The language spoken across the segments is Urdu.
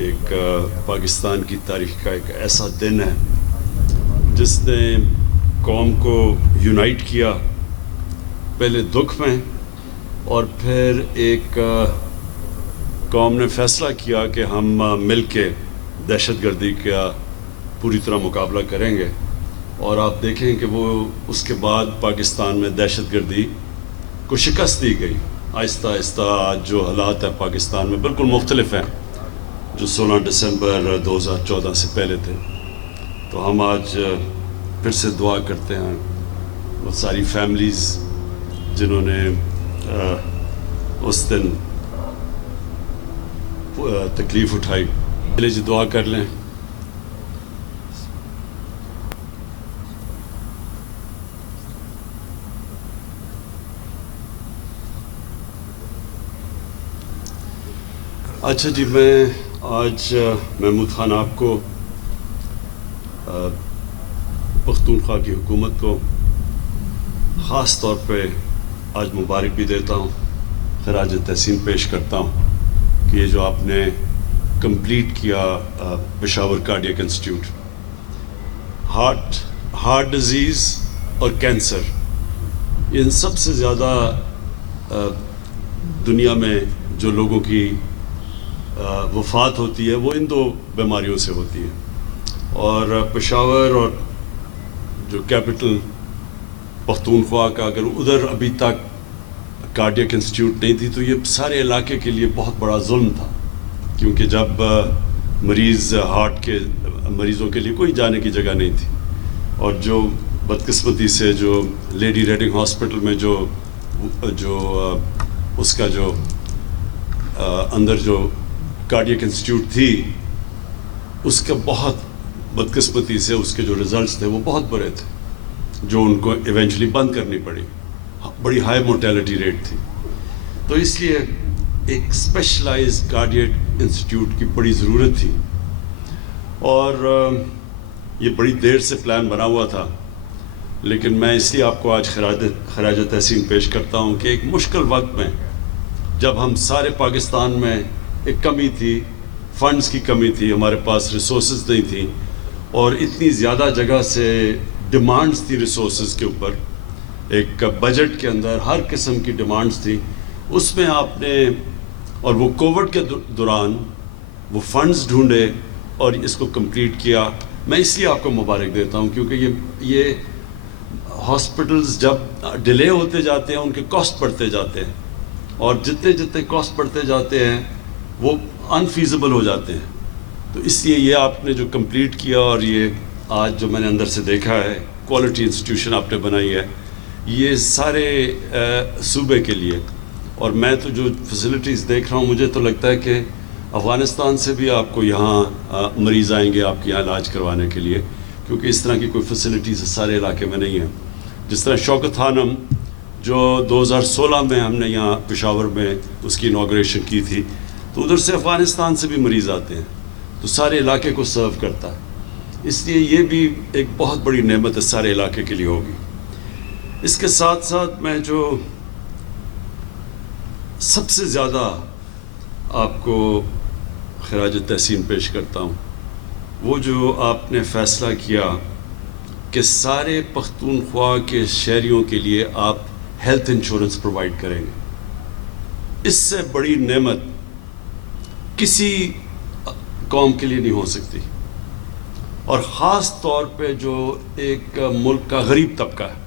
ایک پاکستان کی تاریخ کا ایک ایسا دن ہے جس نے قوم کو یونائٹ کیا، پہلے دکھ میں اور پھر ایک قوم نے فیصلہ کیا کہ ہم مل کے دہشت گردی کا پوری طرح مقابلہ کریں گے، اور آپ دیکھیں کہ وہ اس کے بعد پاکستان میں دہشت گردی کو شکست دی گئی۔ آہستہ آہستہ آج جو حالات ہیں پاکستان میں بالکل مختلف ہیں جو 16 دسمبر 2014 سے پہلے تھے۔ تو ہم آج پھر سے دعا کرتے ہیں وہ ساری فیملیز جنہوں نے اس دن تکلیف اٹھائی۔ پہلے جی دعا کر لیں۔ اچھا جی، میں آج محمود خان آپ کو، پختونخوا کی حکومت کو خاص طور پہ آج مبارک بھی دیتا ہوں، خراج تحسین پیش کرتا ہوں کہ یہ جو آپ نے کمپلیٹ کیا Peshawar cardiac institute, heart disease اور کینسر، ان سب سے زیادہ دنیا میں جو لوگوں کی وفات ہوتی ہے وہ ان دو بیماریوں سے ہوتی ہے، اور پشاور اور جو کیپٹل پختونخوا کا، اگر ادھر ابھی تک کارڈیک انسٹیٹیوٹ نہیں تھی تو یہ سارے علاقے کے لیے بہت بڑا ظلم تھا، کیونکہ جب ہارٹ کے مریضوں کے لیے کوئی جانے کی جگہ نہیں تھی، اور جو بدقسمتی سے جو لیڈی ریڈنگ ہاسپٹل میں جو اس کا جو اندر جو کارڈیک انسٹیٹیوٹ تھی، اس کا بہت بدقسمتی سے اس کے جو ریزلٹس تھے وہ بہت برے تھے، جو ان کو ایونچولی بند کرنی پڑی، بڑی ہائی مورٹیلٹی ریٹ تھی۔ تو اس لیے ایک اسپیشلائز کارڈیک انسٹیٹیوٹ کی بڑی ضرورت تھی، اور یہ بڑی دیر سے پلان بنا ہوا تھا، لیکن میں اس لیے آپ کو آج خراج تحسین پیش کرتا ہوں کہ ایک مشکل وقت میں جب ہم سارے پاکستان میں ایک کمی تھی، فنڈز کی کمی تھی، ہمارے پاس ریسورسز نہیں تھیں، اور اتنی زیادہ جگہ سے ڈیمانڈز تھی ریسورسز کے اوپر، ایک بجٹ کے اندر ہر قسم کی ڈیمانڈز تھی، اس میں آپ نے، اور وہ کووڈ کے دوران وہ فنڈز ڈھونڈے اور اس کو کمپلیٹ کیا۔ میں اس لیے آپ کو مبارک دیتا ہوں کیونکہ یہ ہاسپٹلز جب ڈیلے ہوتے جاتے ہیں ان کے کاسٹ بڑھتے جاتے ہیں، اور جتنے کاسٹ بڑھتے جاتے ہیں وہ انفیزیبل ہو جاتے ہیں۔ تو اس لیے یہ آپ نے جو کمپلیٹ کیا، اور یہ آج جو میں نے اندر سے دیکھا ہے کوالٹی انسٹیٹیوشن آپ نے بنائی ہے، یہ سارے صوبے کے لیے، اور میں تو جو فیسلٹیز دیکھ رہا ہوں مجھے تو لگتا ہے کہ افغانستان سے بھی آپ کو یہاں مریض آئیں گے آپ کے یہاں علاج کروانے کے لیے، کیونکہ اس طرح کی کوئی فیسلٹیز سارے علاقے میں نہیں ہیں۔ جس طرح شوکت خانم جو 2016 میں ہم نے یہاں پشاور میں اس کی انوگریشن کی تھی، تو ادھر سے افغانستان سے بھی مریض آتے ہیں، تو سارے علاقے کو سرو کرتا ہے، اس لیے یہ بھی ایک بہت بڑی نعمت ہے سارے علاقے کے لیے ہوگی۔ اس کے ساتھ ساتھ میں جو سب سے زیادہ آپ کو خراج تحسین پیش کرتا ہوں، وہ جو آپ نے فیصلہ کیا کہ سارے پختونخوا کے شہریوں کے لیے آپ ہیلتھ انشورنس پرووائڈ کریں گے، اس سے بڑی نعمت کسی قوم کے لیے نہیں ہو سکتی، اور خاص طور پہ جو ایک ملک کا غریب طبقہ ہے۔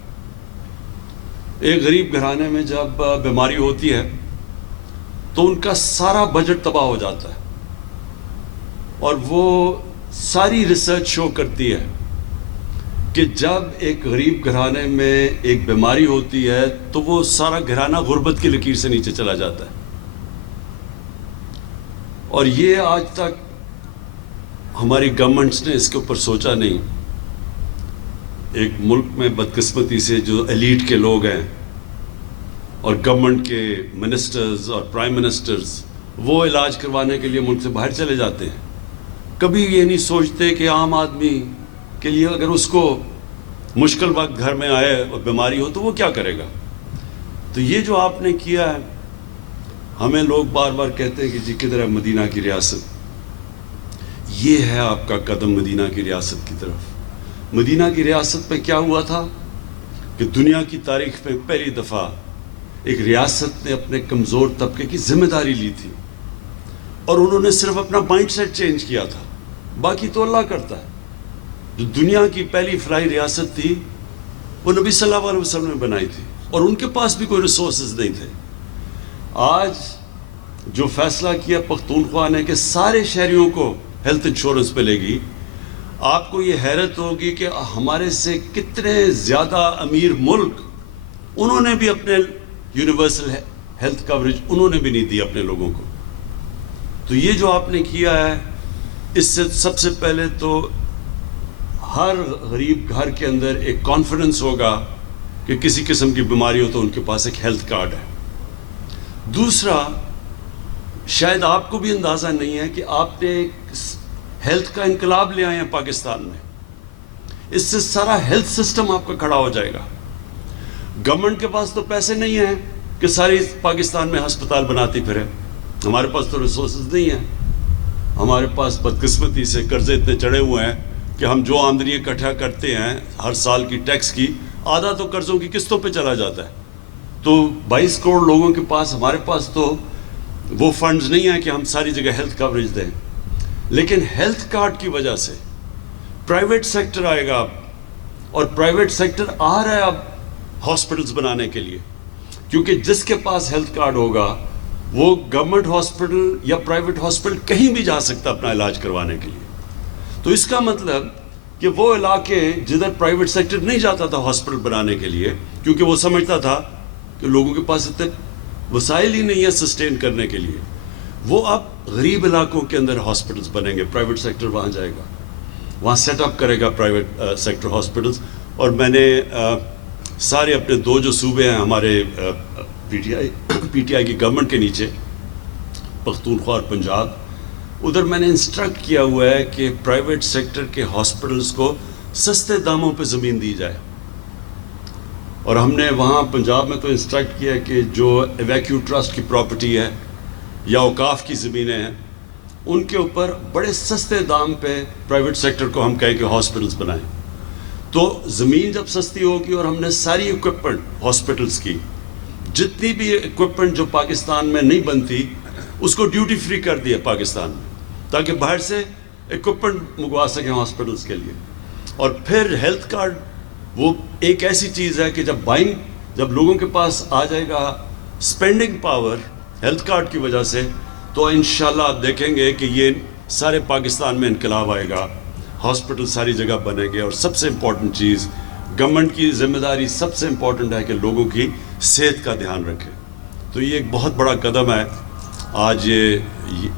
ایک غریب گھرانے میں جب بیماری ہوتی ہے تو ان کا سارا بجٹ تباہ ہو جاتا ہے، اور وہ ساری ریسرچ شو کرتی ہے کہ جب ایک غریب گھرانے میں ایک بیماری ہوتی ہے تو وہ سارا گھرانہ غربت کی لکیر سے نیچے چلا جاتا ہے، اور یہ آج تک ہماری گورنمنٹس نے اس کے اوپر سوچا نہیں۔ ایک ملک میں بدقسمتی سے جو ایلیٹ کے لوگ ہیں اور گورنمنٹ کے منسٹرز اور پرائم منسٹرز، وہ علاج کروانے کے لیے ملک سے باہر چلے جاتے ہیں، کبھی یہ نہیں سوچتے کہ عام آدمی کے لیے اگر اس کو مشکل وقت گھر میں آئے اور بیماری ہو تو وہ کیا کرے گا۔ تو یہ جو آپ نے کیا ہے، ہمیں لوگ بار بار کہتے ہیں کہ جی کدھر ہے مدینہ کی ریاست، یہ ہے آپ کا قدم مدینہ کی ریاست کی طرف. مدینہ کی ریاست میں کیا ہوا تھا کہ دنیا کی تاریخ میں پہلی دفعہ ایک ریاست نے اپنے کمزور طبقے کی ذمہ داری لی تھی, اور انہوں نے صرف اپنا مائنڈ سیٹ چینج کیا تھا, باقی تو اللہ کرتا ہے. جو دنیا کی پہلی فلاحی ریاست تھی وہ نبی صلی اللہ علیہ وسلم نے بنائی تھی, اور ان کے پاس بھی کوئی ریسورسز نہیں تھے. آج جو فیصلہ کیا پختونخوا نے کہ سارے شہریوں کو ہیلتھ انشورنس ملے گی, آپ کو یہ حیرت ہوگی کہ ہمارے سے کتنے زیادہ امیر ملک انہوں نے بھی اپنے یونیورسل ہیلتھ کوریج انہوں نے بھی نہیں دی اپنے لوگوں کو. تو یہ جو آپ نے کیا ہے, اس سے سب سے پہلے تو ہر غریب گھر کے اندر ایک کانفیڈنس ہوگا کہ کسی قسم کی بیماری ہو تو ان کے پاس ایک ہیلتھ کارڈ ہے. دوسرا, شاید آپ کو بھی اندازہ نہیں ہے کہ آپ نے ایک ہیلتھ کا انقلاب لے آئے ہیں پاکستان میں. اس سے سارا ہیلتھ سسٹم آپ کا کھڑا ہو جائے گا. گورنمنٹ کے پاس تو پیسے نہیں ہیں کہ ساری پاکستان میں ہسپتال بناتی پھرے. ہمارے پاس تو ریسورسز نہیں ہیں. ہمارے پاس بدقسمتی سے قرضے اتنے چڑھے ہوئے ہیں کہ ہم جو آمدنی اکٹھا کرتے ہیں ہر سال کی ٹیکس کی, آدھا تو قرضوں کی قسطوں پہ چلا جاتا ہے. تو 22 کروڑ لوگوں کے پاس, ہمارے پاس تو وہ فنڈز نہیں ہیں کہ ہم ساری جگہ ہیلتھ کوریج دیں. لیکن ہیلتھ کارڈ کی وجہ سے پرائیویٹ سیکٹر آئے گا اب, اور پرائیویٹ سیکٹر آ رہا ہے اب ہاسپٹلز بنانے کے لیے, کیونکہ جس کے پاس ہیلتھ کارڈ ہوگا وہ گورنمنٹ ہاسپٹل یا پرائیویٹ ہاسپٹل کہیں بھی جا سکتا اپنا علاج کروانے کے لیے. تو اس کا مطلب کہ وہ علاقے جدھر پرائیویٹ سیکٹر نہیں جاتا تھا ہاسپٹل بنانے کے لیے, کیونکہ وہ سمجھتا تھا کہ لوگوں کے پاس اتنے وسائل ہی نہیں ہے سسٹین کرنے کے لیے, وہ اب غریب علاقوں کے اندر ہاسپٹلز بنیں گے. پرائیویٹ سیکٹر وہاں جائے گا, وہاں سیٹ اپ کرے گا پرائیویٹ سیکٹر ہاسپٹلز. اور میں نے سارے اپنے دو جو صوبے ہیں ہمارے پی ٹی آئی کی گورنمنٹ کے نیچے, پختونخوا اور پنجاب, ادھر میں نے انسٹرکٹ کیا ہوا ہے کہ پرائیویٹ سیکٹر کے ہاسپٹلز کو سستے داموں پہ زمین دی جائے. اور ہم نے وہاں پنجاب میں تو انسٹرکٹ کیا کہ جو ایویکیو ٹرسٹ کی پراپرٹی ہے یا اوقاف کی زمینیں ہیں, ان کے اوپر بڑے سستے دام پہ پرائیویٹ سیکٹر کو ہم کہیں کہ ہاسپٹلز بنائیں. تو زمین جب سستی ہوگی, اور ہم نے ساری اکوپمنٹ ہاسپٹلز کی, جتنی بھی اکوپمنٹ جو پاکستان میں نہیں بنتی اس کو ڈیوٹی فری کر دیا پاکستان میں, تاکہ باہر سے اکوپمنٹ منگوا سکیں ہاسپٹلز کے لیے. اور پھر ہیلتھ کارڈ وہ ایک ایسی چیز ہے کہ جب لوگوں کے پاس آ جائے گا اسپینڈنگ پاور ہیلتھ کارڈ کی وجہ سے, تو انشاءاللہ آپ دیکھیں گے کہ یہ سارے پاکستان میں انقلاب آئے گا, ہاسپٹل ساری جگہ بنیں گے. اور سب سے امپورٹنٹ چیز, گورنمنٹ کی ذمہ داری سب سے امپورٹنٹ ہے کہ لوگوں کی صحت کا دھیان رکھے. تو یہ ایک بہت بڑا قدم ہے. آج یہ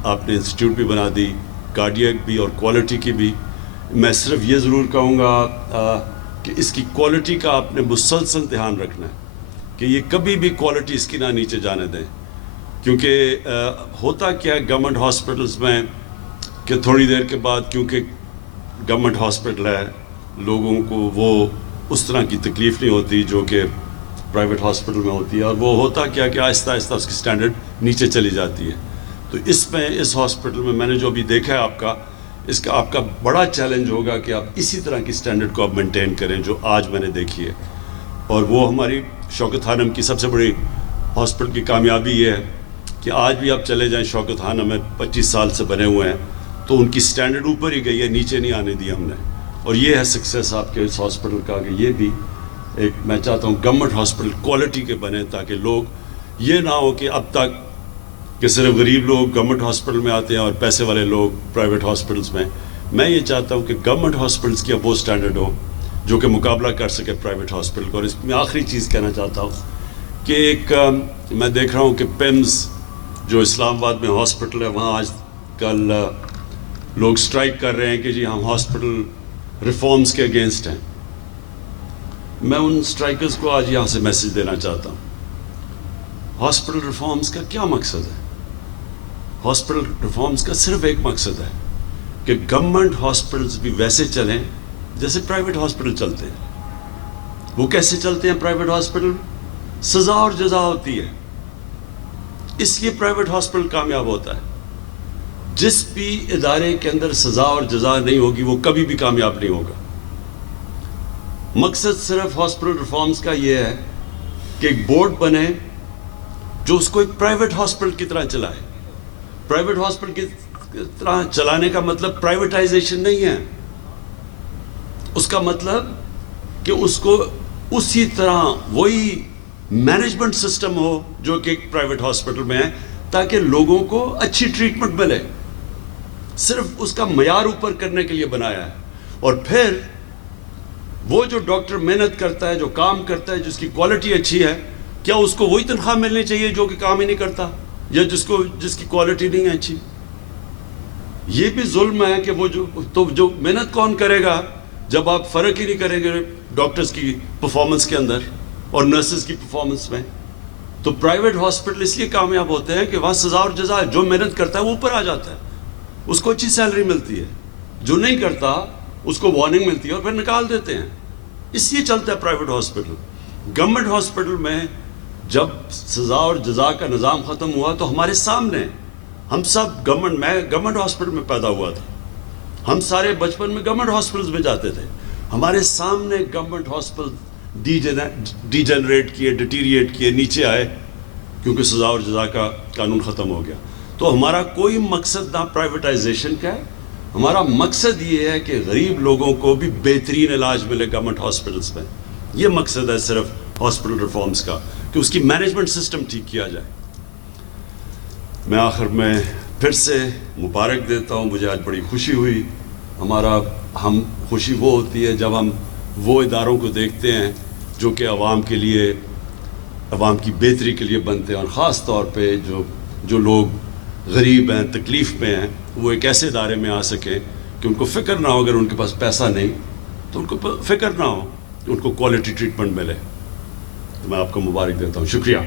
آپ نے انسٹیٹیوٹ بھی بنا دی, کارڈیک بھی اور کوالٹی کی بھی. میں صرف یہ ضرور کہوں گا کہ اس کی کوالٹی کا آپ نے مسلسل دھیان رکھنا ہے کہ یہ کبھی بھی کوالٹی اس کی نہ نیچے جانے دیں. کیونکہ ہوتا کیا ہے گورنمنٹ ہاسپٹلز میں کہ تھوڑی دیر کے بعد, کیونکہ گورنمنٹ ہاسپٹل ہے, لوگوں کو وہ اس طرح کی تکلیف نہیں ہوتی جو کہ پرائیویٹ ہاسپٹل میں ہوتی ہے, اور وہ ہوتا کیا کہ آہستہ آہستہ اس کی سٹینڈرڈ نیچے چلی جاتی ہے. تو اس ہاسپٹل میں میں نے جو ابھی دیکھا ہے اس کا آپ کا بڑا چیلنج ہوگا کہ آپ اسی طرح کی سٹینڈرڈ کو آپ مینٹین کریں جو آج میں نے دیکھی ہے. اور وہ ہماری شوکت خانم کی سب سے بڑی ہاسپٹل کی کامیابی یہ ہے کہ آج بھی آپ چلے جائیں شوکت خانم میں 25 سال سے بنے ہوئے ہیں, تو ان کی سٹینڈرڈ اوپر ہی گئی ہے, نیچے نہیں آنے دی ہم نے. اور یہ ہے سکسیس آپ کے اس ہاسپٹل کا کہ یہ بھی ایک, میں چاہتا ہوں گورنمنٹ ہاسپٹل کوالٹی کے بنے, تاکہ لوگ یہ نہ ہو کہ اب تک کہ صرف غریب لوگ گورنمنٹ ہاسپٹل میں آتے ہیں اور پیسے والے لوگ پرائیویٹ ہاسپٹلز میں. میں یہ چاہتا ہوں کہ گورنمنٹ ہاسپٹلز کی اب وہ سٹینڈرڈ ہو جو کہ مقابلہ کر سکے پرائیویٹ ہاسپٹل کو. اور اس میں آخری چیز کہنا چاہتا ہوں کہ ایک میں دیکھ رہا ہوں کہ پیمز جو اسلام آباد میں ہاسپٹل ہے, وہاں آج کل لوگ سٹرائک کر رہے ہیں کہ جی ہم ہاسپٹل ریفارمز کے اگینسٹ ہیں. میں ان سٹرائکرز کو آج یہاں سے میسج دینا چاہتا ہوں, ہاسپٹل ریفارمز کا کیا مقصد ہے؟ ہاسپٹل ریفارمز کا صرف ایک مقصد ہے کہ گورنمنٹ ہاسپٹلز بھی ویسے چلیں جیسے پرائیویٹ ہاسپٹل چلتے ہیں. وہ کیسے چلتے ہیں پرائیویٹ ہاسپٹل؟ سزا اور جزا ہوتی ہے, اس لیے پرائیویٹ ہاسپٹل کامیاب ہوتا ہے. جس بھی ادارے کے اندر سزا اور جزا نہیں ہوگی وہ کبھی بھی کامیاب نہیں ہوگا. مقصد صرف ہاسپٹل ریفارمز کا یہ ہے کہ ایک بورڈ بنے جو اس کو ایک پرائیویٹ ہاسپٹل کی طرح چلائے. پرائیویٹ ہاسپٹل کی طرح چلانے کا مطلب پرائیویٹائزیشن نہیں ہے. اس کا مطلب کہ اس کو اسی طرح وہی مینجمنٹ سسٹم ہو جو کہ ایک پرائیویٹ ہاسپٹل میں ہے, تاکہ لوگوں کو اچھی ٹریٹمنٹ ملے. صرف اس کا معیار اوپر کرنے کے لیے بنایا ہے. اور پھر وہ جو ڈاکٹر محنت کرتا ہے, جو کام کرتا ہے, جس کی کوالٹی اچھی ہے, کیا اس کو وہی تنخواہ ملنی چاہیے جو کہ کام ہی نہیں کرتا یا جس کی کوالٹی نہیں ہے اچھی؟ یہ بھی ظلم ہے کہ وہ جو محنت کون کرے گا جب آپ فرق ہی نہیں کریں گے ڈاکٹرز کی پرفارمنس کے اندر اور نرسز کی پرفارمنس میں. تو پرائیویٹ ہاسپٹل اس لیے کامیاب ہوتے ہیں کہ وہاں سزا اور جزا ہے. جو محنت کرتا ہے وہ اوپر آ جاتا ہے, اس کو اچھی سیلری ملتی ہے. جو نہیں کرتا اس کو وارننگ ملتی ہے اور پھر نکال دیتے ہیں. اس لیے چلتا ہے پرائیویٹ ہاسپٹل. گورنمنٹ ہاسپٹل میں جب سزا اور جزا کا نظام ختم ہوا تو ہمارے سامنے, ہم سب میں گورنمنٹ ہاسپٹل میں پیدا ہوا تھا, ہم سارے بچپن میں گورنمنٹ ہاسپٹلز میں جاتے تھے. ہمارے سامنے گورنمنٹ ہاسپٹل ڈی جنریٹ کیے, ڈیٹیریٹ کیے, نیچے آئے کیونکہ سزا اور جزا کا قانون ختم ہو گیا. تو ہمارا کوئی مقصد نہ پرائیویٹائزیشن کا ہے, ہمارا مقصد یہ ہے کہ غریب لوگوں کو بھی بہترین علاج ملے گورنمنٹ ہاسپٹلس میں. یہ مقصد ہے صرف ہاسپٹل ریفارمز کا, کہ اس کی مینجمنٹ سسٹم ٹھیک کیا جائے. میں آخر میں پھر سے مبارک دیتا ہوں. مجھے آج بڑی خوشی ہوئی. خوشی وہ ہوتی ہے جب ہم وہ اداروں کو دیکھتے ہیں جو کہ عوام کے لیے, عوام کی بہتری کے لیے بنتے ہیں, اور خاص طور پہ جو لوگ غریب ہیں, تکلیف میں ہیں, وہ ایک ایسے ادارے میں آ سکیں کہ ان کو فکر نہ ہو, اگر ان کے پاس پیسہ نہیں تو ان کو فکر نہ ہو, ان کو کوالٹی ٹریٹمنٹ ملے. میں آپ کو مبارک دیتا ہوں. شکریہ.